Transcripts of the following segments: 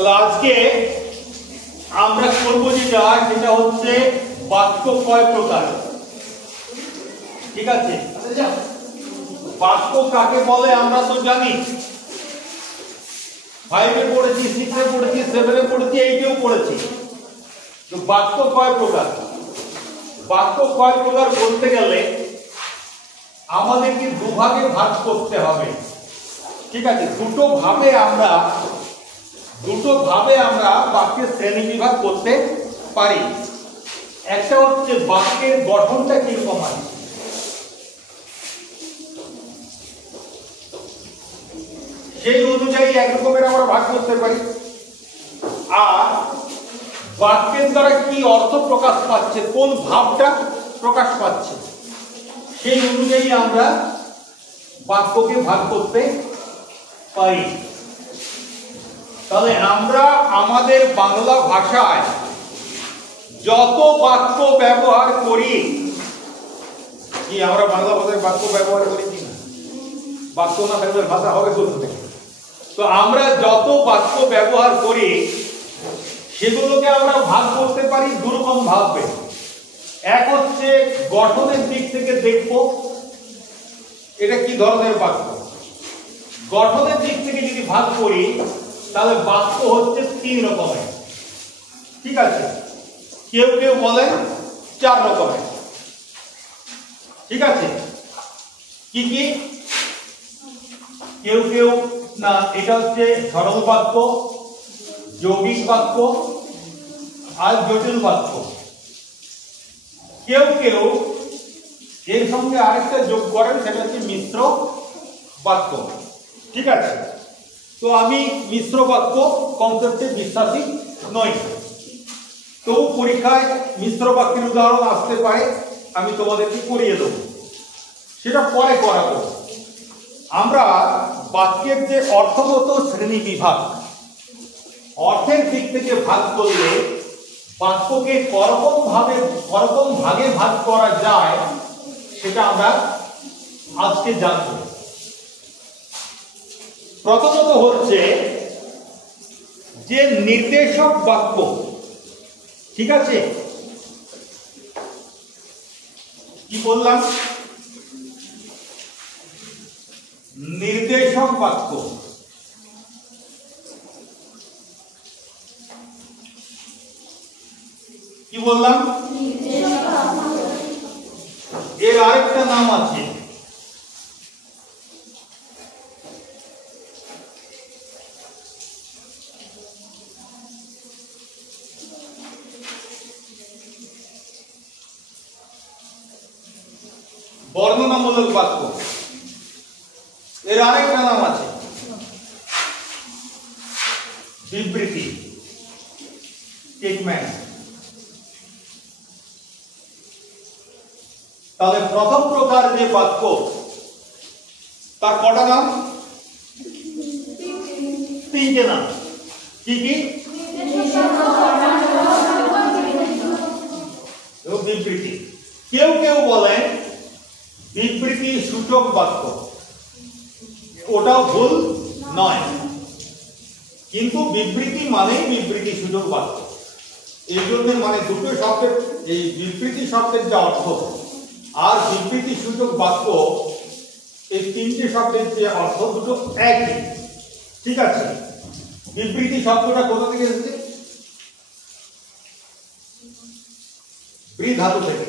তাহলে আজকে আমরা করব যেটা হচ্ছে বাক্য কয় প্রকার। ঠিক আছে, বাক্য কাকে বলে আমরা তো জানি, 5 এ পড়েছি, 6 এ পড়েছি, 7 এ পড়েছি, 8 এও পড়েছি। তো বাক্য কয় প্রকার, বাক্য কয় প্রকার বলতে গেলে আমাদেরকে দুভাগে ভাগ করতে হবে। ঠিক আছে, দুটো ভাবে আমরা বাক্যের শ্রেণী বিভাগ করতে পারি। একটা হচ্ছে বাক্যের গঠনটা কিরকম আছে, সেই অনুযায়ী এক রকমের আমরা ভাগ করতে পারি। আর বাক্যের দ্বারা কি অর্থ প্রকাশ পাচ্ছে, কোন ভাবটা প্রকাশ পাচ্ছে, সেই অনুযায়ী আমরা বাক্যকে ভাগ করতে পারি। তাহলে আমরা আমাদের বাংলা ভাষায় যত বাক্য ব্যবহার করি, কি আমরা বাংলা ভাষায় বাক্য ব্যবহার করি কি না, বাক্য না থাকলে ভাষা হবে কোথা থেকে? তো আমরা যত বাক্য ব্যবহার করি সেগুলোকে আমরা ভাগ করতে পারি দুরকম ভাবে। এক হচ্ছে গঠনের দিক থেকে দেখব এটা কি ধরনের বাক্য। গঠনের দিক থেকে যদি ভাগ করি তাহলে বাক্য হচ্ছে 3 রকমের। ঠিক আছে, কেউ কেউ বলেন 4 রকমের। ঠিক আছে, কি কি? কেউ কেউ না, এটা হচ্ছে সরল বাক্য, যৌগিক বাক্য আর জটিল বাক্য। কেউ কেউ এর সঙ্গে আরেকটা যোগ করেন, সেটা হচ্ছে মিশ্র বাক্য। ঠিক আছে, তো আমি মিশ্র বাক্য কনসেপ্টে বিশ্বাসী নই, তো পরীক্ষায় মিশ্র বাক্যের উদাহরণ আসতে পারে, আমি তোমাদেরকে করিয়ে দেব, সেটা পরে করাবো। আমরা বাক্যের যে অর্থগত শ্রেণী বিভাগ, অর্থের দিক থেকে ভাগ করলে বাক্যকে করকম ভাগে ভাগ করা যায়, সেটা আমরা আজকে জানব। প্রথমত হচ্ছে যে নির্দেশক বাক্য। ঠিক আছে, কি বললাম? নির্দেশক বাক্য। কি বললাম? এর আরেকটা নাম আছে বর্ণনামূলক বাক্য। এর আরেকটা নাম আছে বিবৃতি, স্টেটমেন্ট। তাহলে প্রথম প্রকার যে বাক্য, তার কটা নাম? 3টে নাম। কি কি? বিবৃতি। কেউ কেউ বলেন বিবৃতি সূচক বাক্য, ওটাও ভুল নয়, কিন্তু বিবৃতি মানেই বিবৃতি সূচক বাক্য। এই জন্য মানে দুটো শব্দের, এই বিবৃতি শব্দের যে অর্থ আর বিবৃতি সূচক বাক্য, এই 3টে শব্দের যে অর্থ দুটো একই। ঠিক আছে, বিবৃতি শব্দটা কোথা থেকে এসেছে? ব্রি ধাতু থেকে।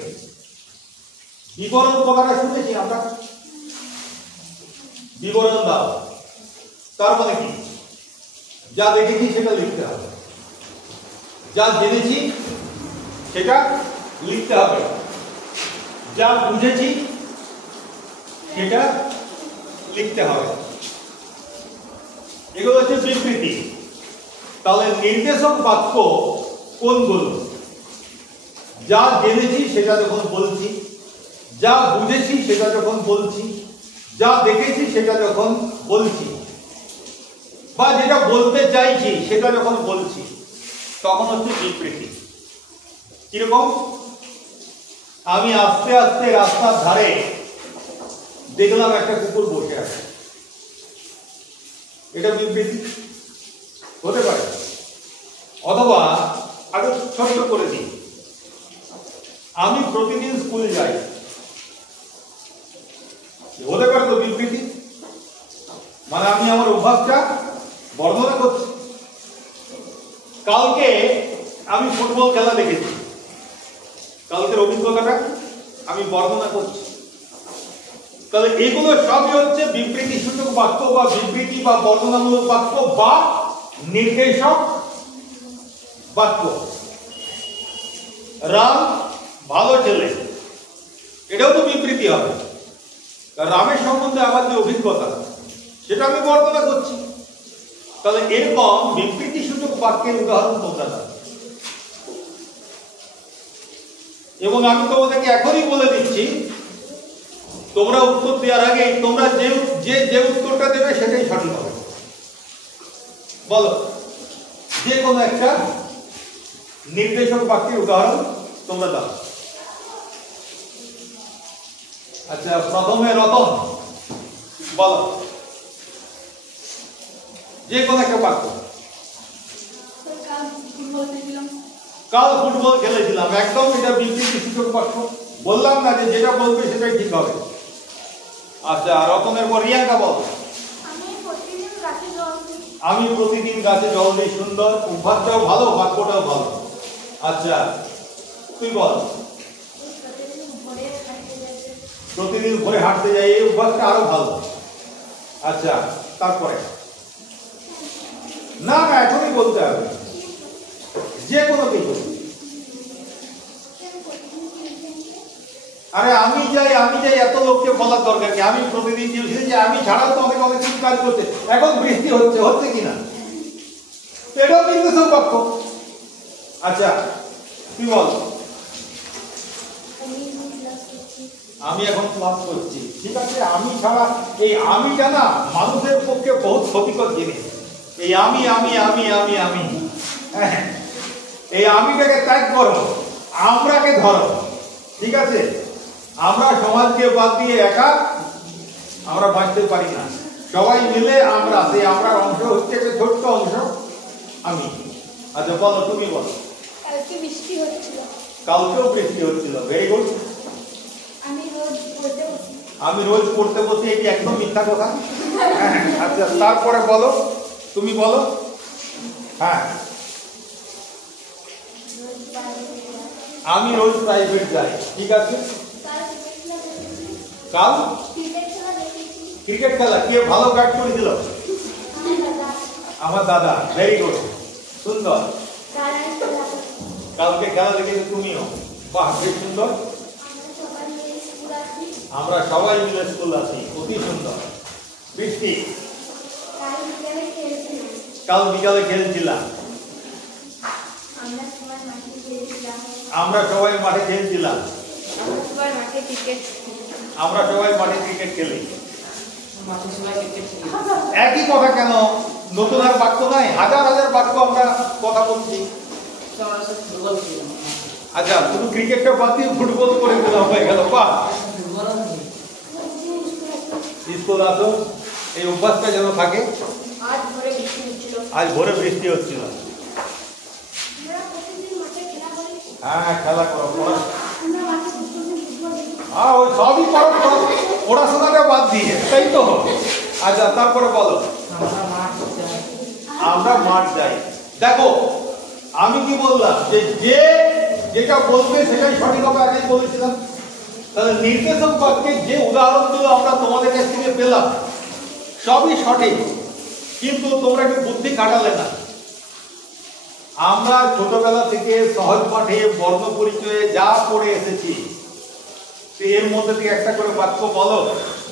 বিবরণ কথাটা শুনেছি আমরা, বিবরণ দাও, তার মানে কি? যা দেখেছি সেটা লিখতে হবে, যা জেনেছি সেটা লিখতে হবে, যা বুঝেছি সেটা লিখতে হবে। এগুলো হচ্ছে বিবৃতি। তাহলে নির্দেশক বাক্য কোনগুলো? যা জেনেছি সেটা যখন বলছি, যা বুঝেছি সেটা যখন বলছি, যা দেখেছি সেটা যখন বলছি, বা যেটা বলতে চাইছি সেটা যখন বলছি, তখন হচ্ছে বিবৃতি। কিরকম? আমি আস্তে আস্তে রাস্তার ধারে দেখলাম একটা কুকুর বসে আছে, এটা বিবৃতি হতে পারে। অথবা আগে ছোট্ট করে দিই, আমি প্রতিদিন স্কুল যাই, হতে পারে তো বিবৃতি, মানে আমি আমার অভ্যাসটা বর্ণনা করছি। কালকে আমি ফুটবল খেলা দেখেছি, কালকের অভিজ্ঞতাটা আমি বর্ণনা করছি। তাহলে এগুলো সবই হচ্ছে বিবৃতি সূচক বাক্য বা বিবৃতি বা বর্ণনামূলক বাক্য বা নির্দেশক বাক্য। রাম ভালো ছেলে, এটাও তো বিবৃতি হবে। রামের সম্বন্ধে আমার যে অভিজ্ঞতা সেটা আমি বর্ণনা করছি। তাহলে এরকম বিবৃতি সূচক বাক্যের উদাহরণ তোমরা দাও। এবং আমি তোমাদেরকে এখনই বলে দিচ্ছি, তোমরা উত্তর দেওয়ার আগে তোমরা যে উত্তরটা দেবে সেটাই সঠিক হবে। বলো, যে কোনো একটা নির্দেশক বাক্যের উদাহরণ তোমরা দাও। আচ্ছা, প্রথমে রতন, বলো যে কোনো একটা বাক্য। কাল ফুটবল খেলেছিলাম, একদম এটা বিবৃতি সূচক বাক্য। বললাম না যে যেটা বলবে সেটাই ঠিক হবে। আচ্ছা, রতনের পর রিয়াঙ্কা বল। আমি প্রতিদিন গাছে জল দিই, সুন্দর, অভ্যাসটাও ভালো, বাক্যটাও ভালো। আচ্ছা, তুই বল। প্রতিদিন ভোরে হাঁটতে যাই, এই অভ্যাসটা আরো ভালো। আচ্ছা, তারপরে না না এখনই বলতে হবে, যে কোনো কিছু। আরে আমি যাই এত লোককে বলার দরকার কি? আমি প্রতিদিন টিউশনে যাই, আমি ছাড়াও তো অনেক অনেক কিছু কাজ করছে। এখন বৃষ্টি হচ্ছে কিনা, এটাও নির্দেশক বাক্য। আচ্ছা, তুই বল। আমি এখন ক্লাস করছি, ঠিক আছে। আমি ছাড়া এই আমিটা না মানুষের পক্ষে বহুত ক্ষতিকর জিনিস। এই আমি আমি আমি আমি আমি এই আমিটাকে ত্যাগ করো, আমরাকে ধরো, ঠিক আছে। আমরা সমাজকে বাদ দিয়ে একা আমরা বাঁচতে পারি না। সবাই মিলে আমরা, সেই আমরার অংশ হচ্ছে একটা ছোট্ট অংশ আমি। আচ্ছা বলো, তুমি বলো। কালকে বৃষ্টি হচ্ছিল। কালকেও বৃষ্টি হচ্ছিল, ভেরি গুড। আমি রোজ পড়তে বসি, এটি একদম মিথ্যা কথা। আচ্ছা, তারপরে বলো, তুমি বলো। হ্যাঁ, আমি রোজ প্রাইভেট যাই, ঠিক আছে। কাল ক্রিকেট খেলা, কে ভালো ব্যাট করেছিল? আমার দাদা, ভেরি গুড, সুন্দর। কালকে খেলা দেখেছো তুমিও, বাহ, বেশ সুন্দর। আমরা সবাই মিলে স্কুল আসি, অতি সুন্দর। বৃষ্টি, কাল বিকালে খেলছিলাম, আমরা সবাই মাঠে খেলছিলাম, আমরা সবাই মাঠে ক্রিকেট খেলি। একই কথা কেন? নতুন আর বাক্য নাই, হাজার হাজার বাক্য আমরা কথা বলছি। আচ্ছা, শুধু ক্রিকেটটা বাদ দিয়ে ফুটবল করে দিলাম, হয়ে গেল। বাহ, স্কুল আসো, এই অভ্যাসটা যেন থাকে। আজ ভোরে বৃষ্টি হচ্ছিল। হ্যাঁ, খেলা করো, ওই সবই করো, পড়াশোনাটা বাদ দিয়ে, তাই তো। আচ্ছা, তারপরে বলো। আমরা মাঠ যাই। দেখো, আমি কি বললাম যে যেটা বলবে সেটাই সঠিক হবে, আগেই বলেছিলাম। তাহলে নির্দেশক বাক্যে যে উদাহরণগুলো আমরা তোমাদের কাছ থেকে পেলাম সবই সঠিক, কিন্তু তোমরা একটু বুদ্ধি খাটালে না। আমরা ছোটবেলা থেকে সহজ পাঠে বর্ণ পরিচয়ে যা পড়ে এসেছি, এর মধ্যে থেকে একটা করে বাক্য বলো।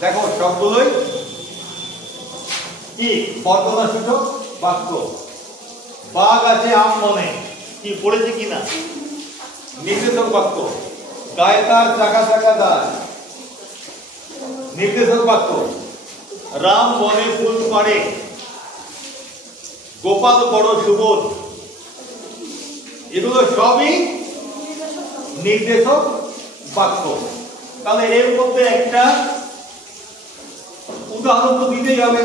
দেখো, সবগুলোই কি বর্ণনাসূচক বাক্য। বাঘ আছে আম মনে, কি পড়েছে কিনা? নির্দেশক বাক্য। গায়ে তার চাকা চাকা দার, নির্দেশক বাক্য। রাম বনে ফুল পাড়ে, গোপাল বড় সুবোধ, এগুলো সবই নির্দেশক বাক্য। তাহলে এর মধ্যে একটা উদাহরণ তো দিতেই হবে।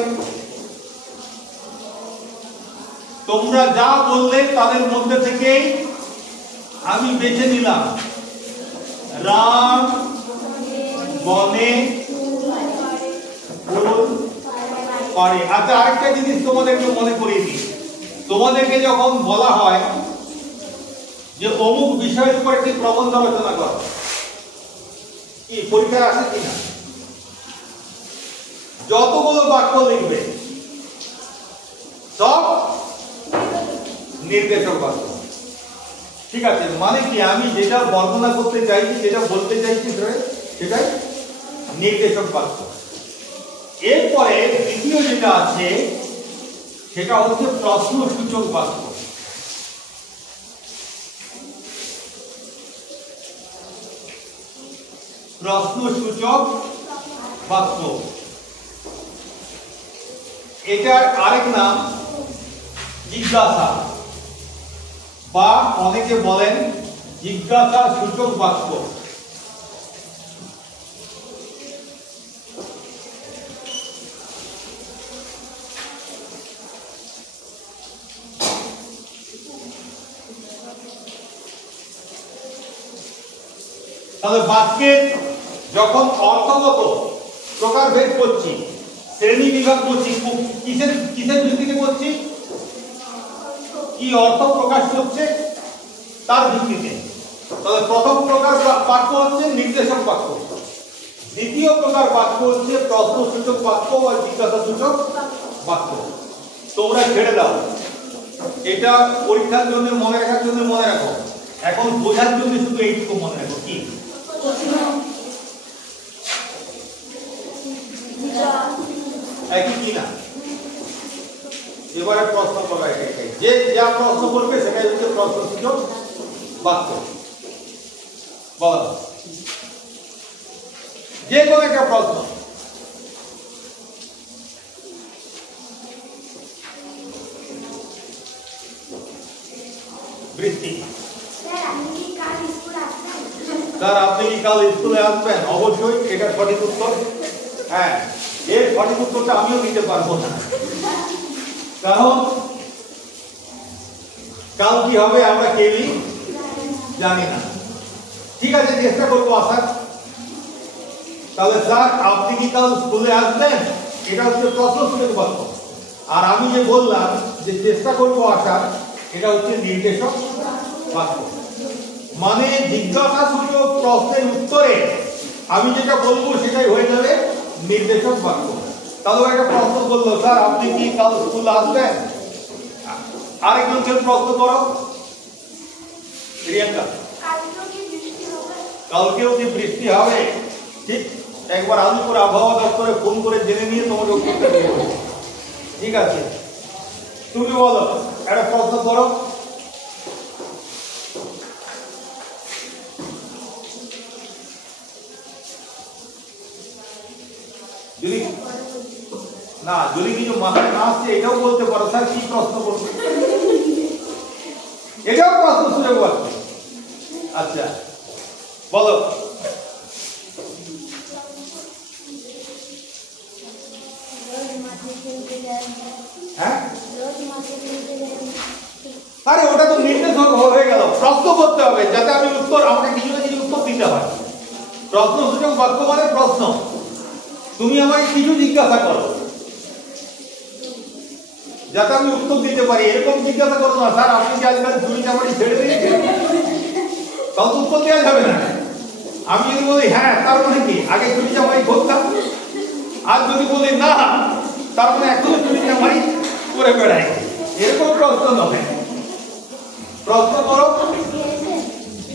তোমরা যা বললে তাদের মধ্যে থেকেই আমি বেছে নিলাম রাম বনে ফুল পারে। আচ্ছা, আরেকটা জিনিস তোমাদেরকে মনে করিয়ে দিই, তোমাদেরকে যখন বলা হয় যে অমুক বিষয়ের উপর একটি প্রবন্ধ রচনা করো, কি পরীক্ষায় আসে কিনা? যতগুলো বাক্য লিখবে সব নির্দেশক বাক্য। ঠিক আছে, মানে কি আমি যেটা বর্ণনা করতে চাইছি, যেটা বলতে চাইছি সেটাই নির্দেশক বাক্য। এরপরে দ্বিতীয় যেটা আছে সেটা হচ্ছে প্রশ্নসূচক বাক্য। প্রশ্নসূচক বাক্য এটার আরেক নাম জিজ্ঞাসা, বা অনেকে বলেন জিজ্ঞাসা সূচক বাক্য। তাহলে বাক্যের যখন অর্থগত প্রকারভেদ করছি, শ্রেণী বিভাগ করছি, কিসের ভিত্তিতে করছি, কি অর্থ প্রকাশ করছে তার ভিত্তিতে। তাহলে প্রথম প্রকার বাক্য হচ্ছে নির্দেশক বাক্য, দ্বিতীয় প্রকার বাক্য হচ্ছে প্রশ্নসূচক বাক্য বা জিজ্ঞাসা সূচক বাক্য। তোমরা ছেড়ে দাও, এটা পরীক্ষার জন্য মনে রাখার জন্য মনে রাখো, এখন বোঝার জন্য শুধু এইটুকু মনে রাখো। কি একই কিনা? এবারে প্রশ্ন করা এটাই, যে যা প্রশ্ন করবে সেটাই হচ্ছে প্রশ্নসূচক বাক্য। বল, যে কোনো একটা প্রশ্ন। বৃষ্টি, স্যার আপনি কি কাল স্কুলে আসবেন? অবশ্যই, এটা সঠিক উত্তর। হ্যাঁ, এর সঠিক উত্তরটা আমিও দিতে পারবো না, কারণ কাল কি হবে আমরা কেউই জানি না। ঠিক আছে, চেষ্টা করবো আসার। তাহলে স্যার আপনি কি কাল স্কুলে আসবেন, এটা হচ্ছে প্রশ্নসূচক বাক্য। আর আমি যে বললাম যে চেষ্টা করবো আসার, এটা হচ্ছে নির্দেশক বাক্য। মানে জিজ্ঞাসা সূচক প্রশ্নের উত্তরে আমি যেটা বলবো সেটাই হয়ে যাবে নির্দেশক বাক্য। তাহলে একটা প্রশ্ন করলো, স্যার আপনি কি কাল স্কুল আসবেন? আরেকজনকে প্রশ্ন করো, প্রিয়াঙ্কা কালকেও কি বৃষ্টি হবে? ঠিক, একবার আলিপুর আবহাওয়া দপ্তরে ফোন করে জেনে নিয়ে তোমাকে উত্তরটা দিয়ে দেবো। ঠিক আছে, তুমি বলো, একটা প্রশ্ন করো। যদি না, যদি কিছু মাথায় না আসছে এটাও বলতে পারো, স্যার কি প্রশ্ন করবে, এটাও প্রশ্ন শুনে বলবে। আচ্ছা বলো। হ্যাঁ, আরে ওটা তো নির্দেশ হয়ে গেল। প্রশ্ন করতে হবে যাতে আমি উত্তর, আমাকে কিছু না কিছু উত্তর দিতে হয়। প্রশ্নসূচক বাক্য মানে প্রশ্ন, তুমি আমাকে কিছু জিজ্ঞাসা করো যাতে আমি উত্তর দিতে পারি। এরকম জিজ্ঞাসা করো না, স্যার আপনি কি আজকাল চুরি চামারি ছেড়ে দিয়েছেন, তাহলে উত্তর দেওয়া যাবে না। আমি যদি বলি হ্যাঁ, তার মানে কি আগে চুরি চামারি করতাম, আর যদি বলি না তার মানে এখনো চুরি চামারি করে বেড়াই, এরকম প্রশ্ন নয়। প্রশ্ন করো।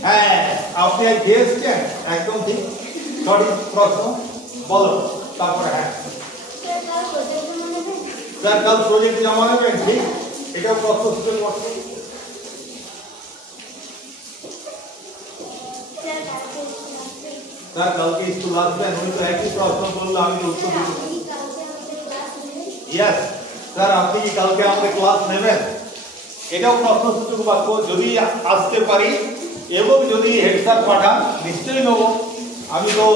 হ্যাঁ, আপনি আজ খেয়েছেন, একদম ঠিক, সঠিক প্রশ্ন। বলো তারপরে। হ্যাঁ স্যার কাল প্রজেক্ট জমা নেবেন, ঠিক, এটাও প্রশ্নসূচক বাক্য। স্যার কালকে স্কুল আসবেন, উনি তো একই প্রশ্ন করলো, আমি উত্তর দিতে। ইয়েস স্যার, আপনি কি কালকে আমাদের ক্লাস নেবেন, এটাও প্রশ্নসূচক বাক্য। যদি আসতে পারি এবং যদি হেড স্যার পাঠান নিশ্চয়ই নেব, আমি তো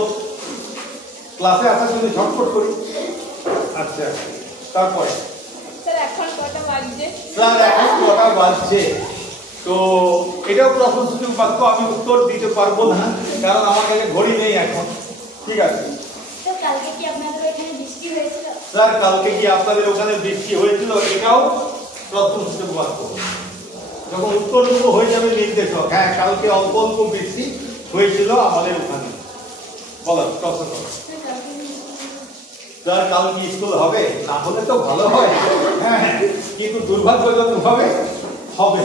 ক্লাসে আসার জন্য ছটফট করি। আচ্ছা, তারপরে স্যার এখন কটা বাজে? বাজছে? স্যার এখন কটা বাজছে? তো এটাও প্রশ্নসূচক বাক্য, আমি উত্তর দিতে পারবো না কারণ আমার কাছে ঘড়ি নেই এখন। ঠিক আছে স্যার কালকে কি আপনাদের এখানে বৃষ্টি হয়েছিল? স্যার কালকে কি আপনাদের ওখানে বৃষ্টি হয়েছিল? এটাও প্রশ্নসূচক বাক্য। যখন উত্তরগুলো হয়ে যাবে নির্দেশক, হ্যাঁ কালকে অল্প অল্প বৃষ্টি হয়েছিল আমাদের ওখানে। বলো প্রশ্ন করো। স্যার কাল কি স্কুল হবে? না হলে তো ভালো হয়, হ্যাঁ কিন্তু দুর্ভাগ্যজনক ভাবে হবে।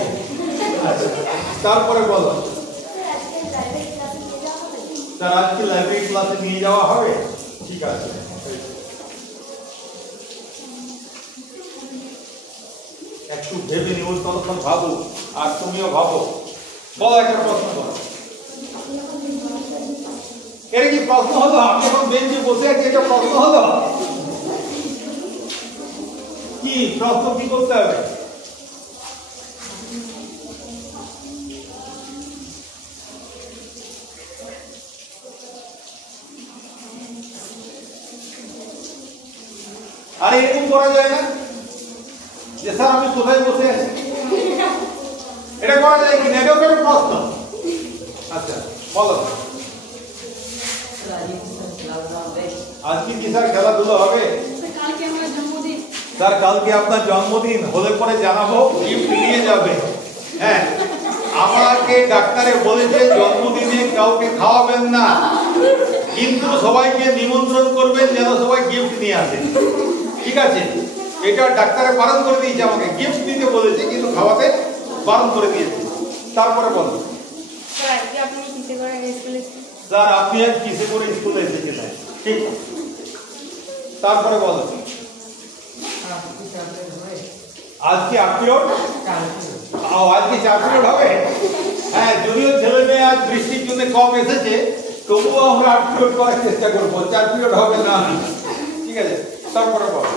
আচ্ছা, তারপরে বলো। স্যার আজকে লাইব্রেরি ক্লাসে নিয়ে যাওয়া হবে? ঠিক আছে, একটু ভেবে নিও, ততক্ষণ ভাবো, আর তুমিও ভাবো। বলো একটা প্রশ্ন করো। এটা কি প্রশ্ন হলো? আমি এখন বেঞ্চে বসে আছি, এটা প্রশ্ন হলো? কি প্রশ্ন কি করতে হবে? আরে এরকম করা যায় না যে স্যার আমি কোথায় বসে আছি, এটা করা যায় কি না? এটাও একটা প্রশ্ন। আচ্ছা বলো, আজকে কি স্যার খেলাধুলো হবে? কালকে আমার জন্মদিন। স্যার কালকে আপনার জন্মদিন, হলে পরে জানাবো, গিফট নিয়ে যাবে। হ্যাঁ আমাকে ডাক্তারে বলেছে জন্মদিনে কাউকে খাওয়াবেন না, কিন্তু সবাইকে নিমন্ত্রণ করবেন যেন সবাই গিফট নিয়ে আসে। ঠিক আছে, এটা ডাক্তারে বারণ করে দিয়েছে, আমাকে গিফট দিতে বলেছে কিন্তু খাওয়াতে বারণ করে দিয়েছে। তারপরে বলো। স্যার আজকে আপনি কিসে করে স্কুলে? স্যার আপনি আজ কিসে করে স্কুলে এসেছিলেন? ঠিক, তারপরে বলো। আজকে 8 পিরিয়ড, আজকে 4 পিরিয়ড হবে। হ্যাঁ যদিও ছেলে মেয়ে আজ বৃষ্টির জন্য কম এসেছে, তবুও আমরা 8 পিরিয়ড করার চেষ্টা করবো, 4 পিরিয়ড হবে না। ঠিক আছে, তারপরে বলো।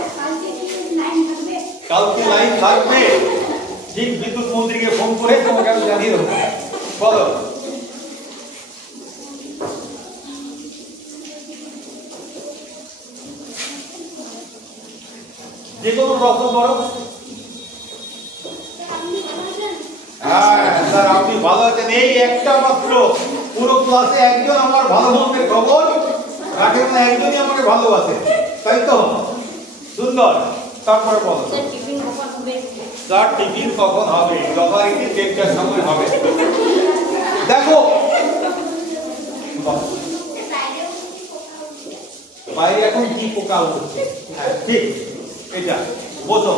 কালকে লাইন থাকবে, ঠিক বিদ্যুৎ মন্ত্রীকে ফোন করে তোমাকে আমি জানিয়ে দেবো। বলো। যে কোনো প্রশ্ন করো। হ্যাঁ স্যার আপনি ভালো আছেন? এই একটা মাত্র পুরো ক্লাসে একজন আমার ভালো মন্দের খবর রাখেন না, একজনই আমাকে ভালোবাসে, তাই তো? সুন্দর। তারপরে বলো। স্যার টিফিন কখন হবে? স্যার টিফিন কখন হবে? যথারীতি 1:30টার সময় হবে। দেখো বাইরে এখন কি পোকা উঠছে, হ্যাঁ ঠিক, এটা বোঝো।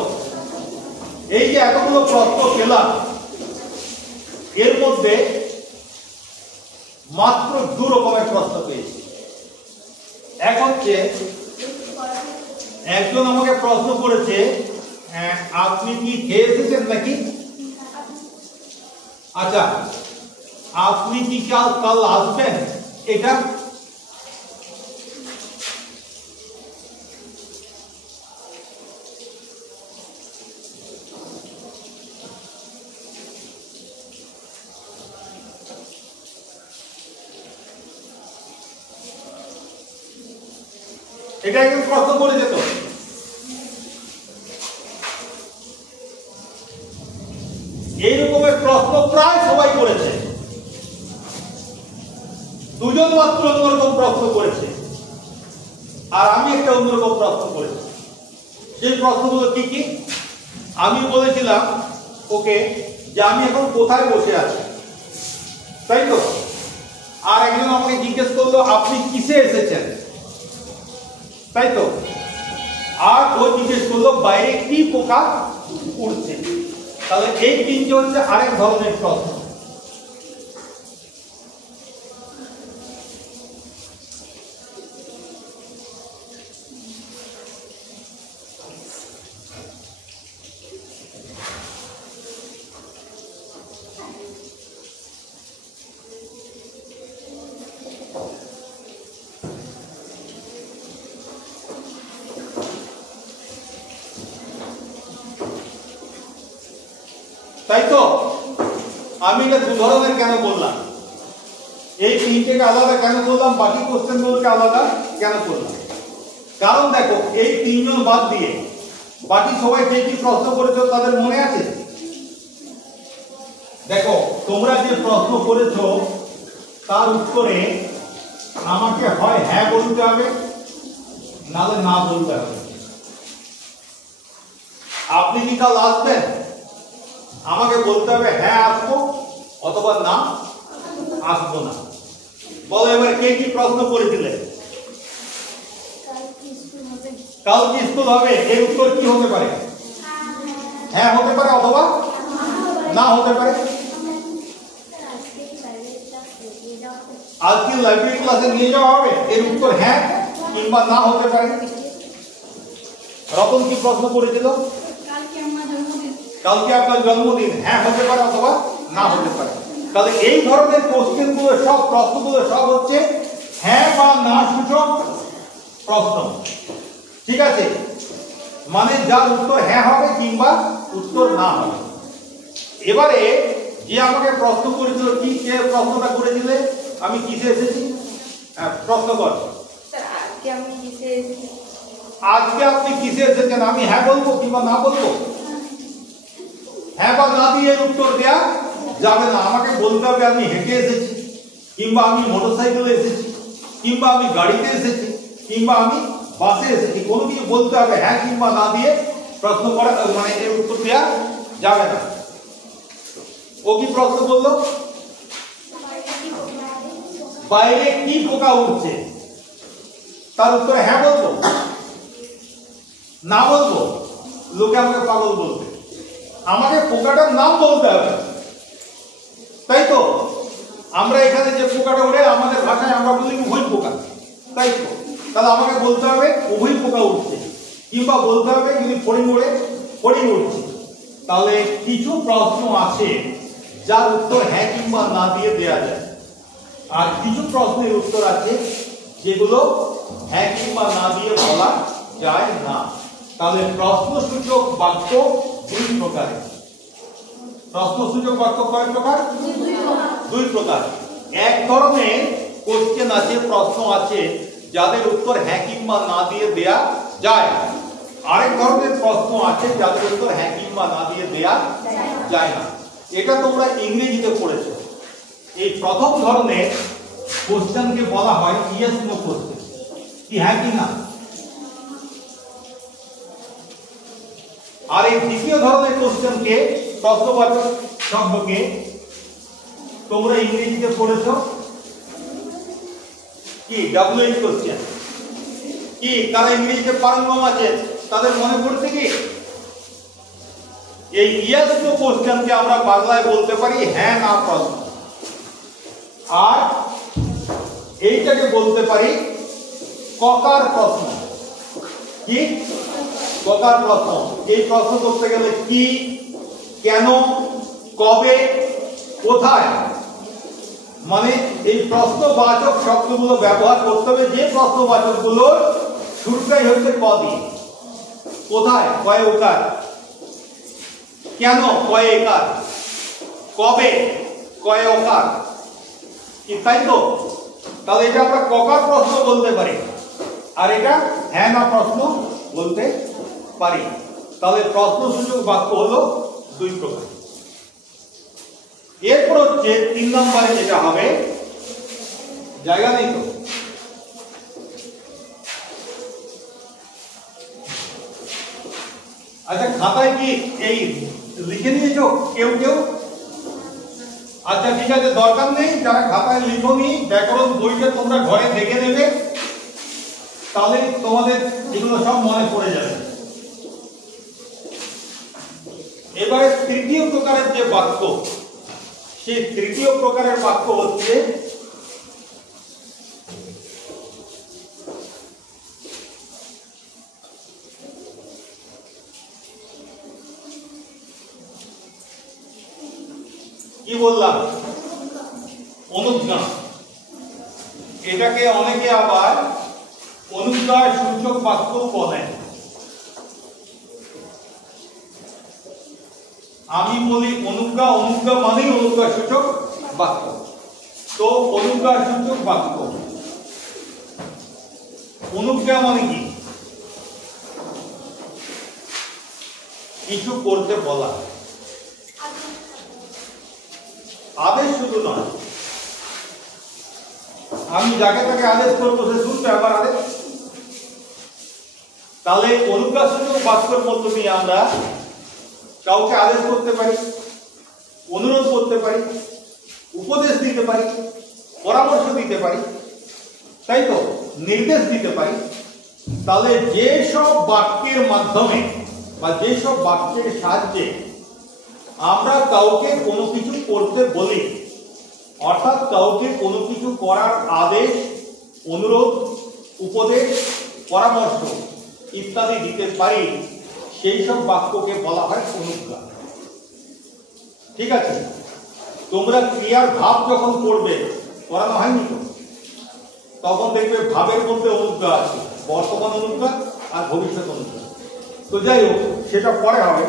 এই যে এতগুলো প্রশ্ন পেলাম, এর মধ্যে মাত্র 2 রকমের প্রশ্ন পেয়েছি। এক হচ্ছে একজন আমাকে প্রশ্ন করেছে আপনি কি খেয়ে এসেছেন নাকি? আচ্ছা আপনি কি কাল আসবেন, এটা এটা একজন প্রশ্ন করে যেত। এই রকমের প্রশ্ন প্রায় সবাই করেছে, দুজন মাত্র অন্যরকম প্রশ্ন করেছে, আর আমি একটা অন্যরকম প্রশ্ন করেছি। সেই প্রশ্নগুলো কি কি? আমি বলেছিলাম ওকে যে আমি এখন কোথায় বসে আছি, তাই তো? আর একজন আমাকে জিজ্ঞেস করলো আপনি কিসে এসেছেন, তাই তো? আর ও জিজ্ঞেস করলো বাইরে কি পোকা উড়ছে। তাহলে এই তিনটে হচ্ছে আরেক ধরনের প্রশ্ন। তাই তো? আমি এটা 2 ধরনের কেন বললাম, এই তিনটেকে আলাদা কেন বললাম, বাকি কোশ্চেনগুলোকে আলাদা কেন বললাম? কারণ দেখো এই 3 জন বাদ দিয়ে বাকি সবাই কে কি প্রশ্ন করেছো তাদের মনে আছে? দেখো তোমরা যে প্রশ্ন করেছো তার উত্তরে আমাকে হয় হ্যাঁ বলতে হবে নালে না বলতে হবে। আপনি কি কাল আসবেন? আমাকে বলতে হবে হ্যাঁ আসবো অথবা না আসবো না। বলো এবার কে কি প্রশ্ন করেছিলেন? কাল কি স্কুল হবে? এর উত্তর কি হতে পারে? হ্যাঁ হতে পারে অথবা না হতে পারে। আজকে লাইব্রেরি ক্লাসে নিয়ে যাওয়া হবে? এর উত্তর হ্যাঁ কিংবা না হতে পারে। রতন কি প্রশ্ন করেছিল? কালকে আপনার জন্মদিন, হ্যাঁ হতে পারে অথবা না হতে পারে। তাহলে এই ধরনের কোশ্চেন গুলো সব প্রশ্নগুলো সব হচ্ছে হ্যাঁ বা না সূচক প্রশ্ন। ঠিক আছে, মানে যার উত্তর হ্যাঁ হবে কিংবা উত্তর না হবে। এবারে যে আমাকে প্রশ্ন করেছিল, কি কে প্রশ্নটা করেছিলে? আমি কিসে এসেছি? হ্যাঁ প্রশ্ন কর। আজকে আমি কিসে এসেছি? আজকে আপনি কিসে এসেছেন? আমি হ্যাঁ বলবো কিংবা না বলবো? হ্যাঁ বা না দিয়ে উত্তর দেয়া যাবে না। আমাকে বলতে হবে আমি হেঁটে এসেছি কিংবা আমি মোটরসাইকেলে এসেছি কিংবা আমি গাড়িতে এসেছি কিংবা আমি বাসে এসেছি। কোনো কিছু বলতে হবে হ্যাঁ কিংবা না দিয়ে প্রশ্ন করা, মানে এর উত্তর দেয়া যাবে না। ও কি প্রশ্ন বললো? বাইরে কি পোকা উঠছে? তার উত্তরে হ্যাঁ বলবো না বলবো? লোকে আমাকে পাগল বলবে। আমাকে পোকাটার নাম বলতে হবে, তাই তো? আমরা এখানে যে পোকাটা উঠে আমাদের ভাষায় আমরা বলি উভয় পোকা, তাই তো? তাহলে আমাকে বলতে হবে উভয় পোকা উঠছে কিংবা বলতে হবে যদি ফড়িং উড়ে ফড়িং উঠছে। তাহলে কিছু প্রশ্ন আছে যার উত্তর হ্যাঁ কিংবা না দিয়ে দেয়া যায়, আর কিছু প্রশ্নের উত্তর আছে যেগুলো হ্যাঁ কিংবা না দিয়ে বলা যায় না। তাহলে প্রশ্নসূচক বাক্য দুই প্রকারের। প্রশ্নসূচক বাক্য কয় প্রকার? দুই প্রকার। এক ধরনের কোশ্চেন আছে, প্রশ্ন আছে যাদের উত্তর হ্যাঁ কিংবা না দিয়ে দেয়া যায়। আরেক ধরনের প্রশ্ন আছে যাদের উত্তর হ্যাঁ কিংবা না দিয়ে দেয়া যায় না। এটা তোমরা ইংরেজিতে পড়েছো। এই প্রথম ধরনের কোশ্চেনকে বলা হয় ইয়েস নো কোশ্চেন, কি হ্যাঁ কি না। আর এই দ্বিতীয় ধরনের কোশ্চেনকে, প্রশ্নবাচক শব্দকে তোমরা ইংরেজিতে পড়েছো কি ডাব্লিউএইচ কোশ্চেন। কি কারা ইংরেজিতে পারঙ্গম আছে তাদের মনে পড়ছে কি? এই ইয়েস নো কোশ্চেনকে আমরা বাংলায় বলতে পারি হ্যাঁ না প্রশ্ন, আর এইটাকে বলতে পারি ককার প্রশ্ন। কি ককার প্রশ্ন? এই প্রশ্ন করতে গেলে কি, কেন, কবে, কোথায়, মানে এই প্রশ্নবাচক শব্দগুলো ব্যবহার করতে হবে। যে প্রশ্নবাচকগুলোর শুরুটাই হচ্ছে ক দিয়ে। কোথায়? কয় ওকার। কেন? কয় একার। কবে? কয় ওকার। কি তাই তো? তাহলে এটা আমরা ককার প্রশ্ন বলতে পারি, আর এটা হ্যাঁ না প্রশ্ন বলতে পারি। তাহলে প্রশ্নসূচক বাক্য হলো দুই প্রকার। এরপর হচ্ছে 3 নম্বরে যেটা হবে, জায়গা নেই তো, আচ্ছা খাতায় কি এই লিখে নিয়েছো কেউ কেউ? আচ্ছা ঠিক আছে, দরকার নেই। যারা খাতায় লিখোনি, ব্যাকরণ বইটা তোমরা ঘরে দেখে নেবে, তাহলে তোমাদের এগুলো সব মনে পড়ে যাবে। এবারে তৃতীয় প্রকারের যে বাক্য, সেই তৃতীয় প্রকারের বাক্য হচ্ছে কি বললাম? অনুজ্ঞা। এটাকে অনেকে আবার অনুজ্ঞা সূচক বাক্য বলেন। আমি বলি অনুজ্ঞা, অনুজ্ঞা মানেই অনুজ্ঞা সূচক বাক্য। তো অনুজ্ঞা সূচক বাক্য, অনুজ্ঞা মানে কি? কিছু করতে বলা। আদেশ শুধু নয়, আমি যাকে তাকে আদেশ করবো সে শুনবে আমার আদেশ। তাহলে অনুজ্ঞাসূচক বাক্যের মধ্য দিয়ে আমরা কাউকে আদেশ করতে পারি, অনুরোধ করতে পারি, উপদেশ দিতে পারি, পরামর্শ দিতে পারি, তাই তো, নির্দেশ দিতে পারি। তাহলে যেসব বাক্যের মাধ্যমে বা যেসব বাক্যের সাহায্যে আমরা কাউকে কোনো কিছু করতে বলি, অর্থাৎ কাউকে কোনো কিছু করার আদেশ, অনুরোধ, উপদেশ, পরামর্শ ইত্যাদি দিতে পারি, সেই সব বাক্যকে বলা হয় অনুজ্ঞা। ঠিক আছে? তোমরা ক্রিয়ার ভাব যখন করবে, করানো হয়নি তো, তখন দেখবে ভাবের মধ্যে অনুজ্ঞা আছে, বর্তমান অনুজ্ঞা আর ভবিষ্যৎ অনুজ্ঞা। তো যাই হোক, সেটা পরে হবে।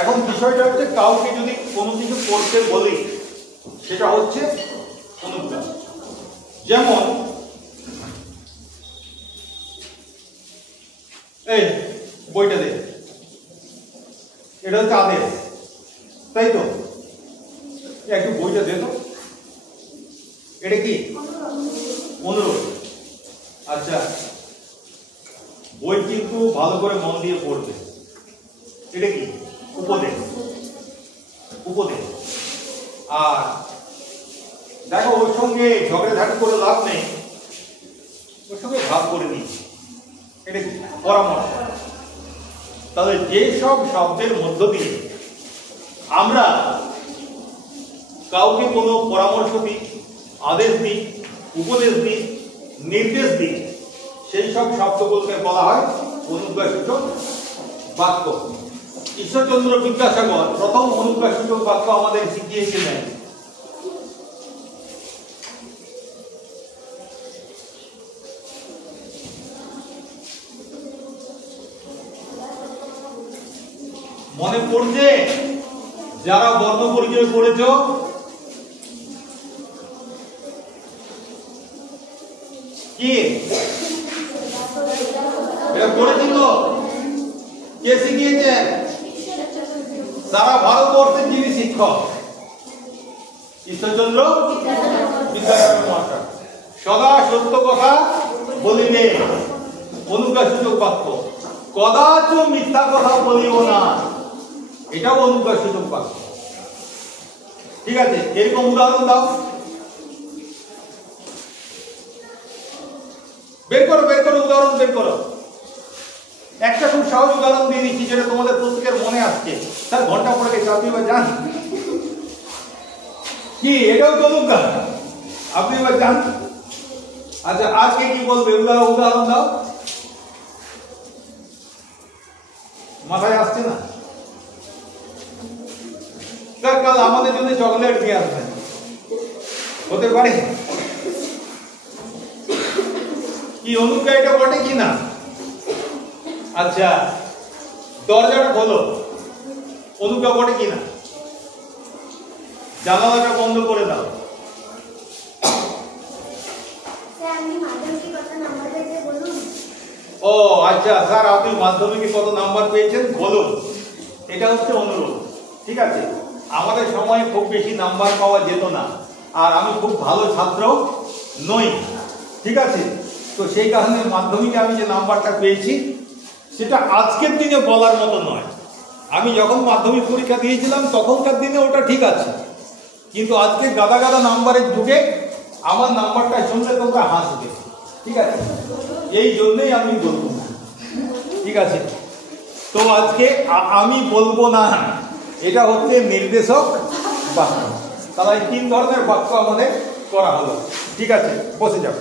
এখন বিষয়টা হচ্ছে কাউকে যদি কোনো কিছু করতে বলি, সেটা হচ্ছে অনুজ্ঞা। যেমন এই বইটা দে, এটা হচ্ছে আদেশ, তাই তো? একটু বইটা দে তো, এটা কি অনুরোধ। আচ্ছা, বই কিন্তু ভালো করে মন দিয়ে পড়বে। এটা কি উপদেশ, উপদেশ। আর দেখো, ওর সঙ্গে ঝগড়াঝাটি করে লাভ নেই, ওর সঙ্গে ভাব করে নিই, এটা কি পরামর্শ। তাহলে যে সব শব্দের মধ্য দিয়ে আমরা কাউকে কোনো পরামর্শ দিই, আদেশ দিই, উপদেশ দিই, নির্দেশ দিই, সেই সব শব্দগুলোকে বলা হয় অনুজ্ঞাসূচক বাক্য। ঈশ্বরচন্দ্র বিদ্যাসাগর প্রথম অনুজ্ঞাসূচক বাক্য আমাদের শিখিয়েছিলেন। মনে পড়ছে? যারা বর্ণ পরিচয় পড়েছ, কি এটা পড়েছিল? কে শিখিয়েছেন? সারা ভারতবর্ষের যিনি শিক্ষক, ঈশ্বরচন্দ্র বিদ্যাসাগর মহাশয়। সদা সত্য কথা বলিবে, অনুজ্ঞাসূচক বাক্য। কদাচ মিথ্যা কথা বলিব না, এটাও অনুজ্ঞাসূচক বাক্য। ঠিক আছে? এরকম উদাহরণ দাও, বের করো, বের করো, উদাহরণ বের করো। একটা খুব সহজ উদাহরণ দিয়ে দিচ্ছি, যেটা তোমাদের প্রত্যেকের মনে আসছে। স্যার ঘন্টা পড়ে গেছে, আপনি এবার যান। কি এটাও তো অনুজ্ঞা, আপনি এবার যান। আচ্ছা, আজকে কি বলবে? উদাহরণ দাও, মাথায় আসছে না? কাল আমাদের জন্য চকলেট দিয়ে আসবেন, হতে পারে? কি অনুজ্ঞা এটা বটে কি না? আচ্ছা, দরজাটা খোলো, অনুজ্ঞা বটে কি না? জানালাটা বন্ধ করে দাও। ও আচ্ছা স্যার, আপনি মাধ্যমিকে কত নাম্বার পেয়েছেন বলুন, এটা হচ্ছে অনুরোধ। ঠিক আছে? আমাদের সময়ে খুব বেশি নাম্বার পাওয়া যেত না, আর আমি খুব ভালো ছাত্র নই। ঠিক আছে? তো সেই কারণে মাধ্যমিকে আমি যে নাম্বারটা পেয়েছি সেটা আজকের দিনে বলার মতো নয়। আমি যখন মাধ্যমিক পরীক্ষা দিয়েছিলাম তখনকার দিনে ওটা ঠিক আছে, কিন্তু আজকে গাদা গাদা নাম্বারের যুগে আমার নাম্বারটা শুনলে তোমরা হাসবে। ঠিক আছে? এই জন্যই আমি বলবো না। ঠিক আছে? তো আজকে আমি বলবো না, এটা হচ্ছে নির্দেশক বাক্য। তাহলে 3 ধরনের বাক্য আমাদের করা হলো। ঠিক আছে? বসে যাও।